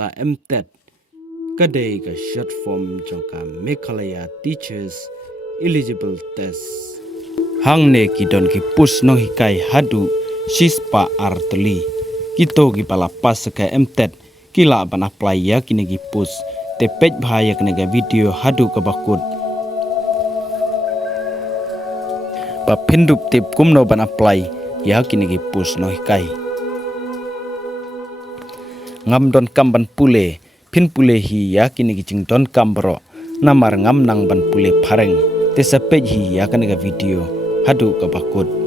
ka MTET kadai ka short form jongka Meghalaya teachers eligible test hangne ki don ki push no hikai hadu sispa artli kito ki palapas ka MTET kila ban apply ya kini ki push te page bhaya kene ga video hadu ka bakut pa pindup tip kumno ban apply ya kini ki push no hikai ngam don kam ban pule pin pule hi ya kini ki jing don kam bro namar ngam nang ban pule phareng te sa page hi ya kene ga video hadu ka bakut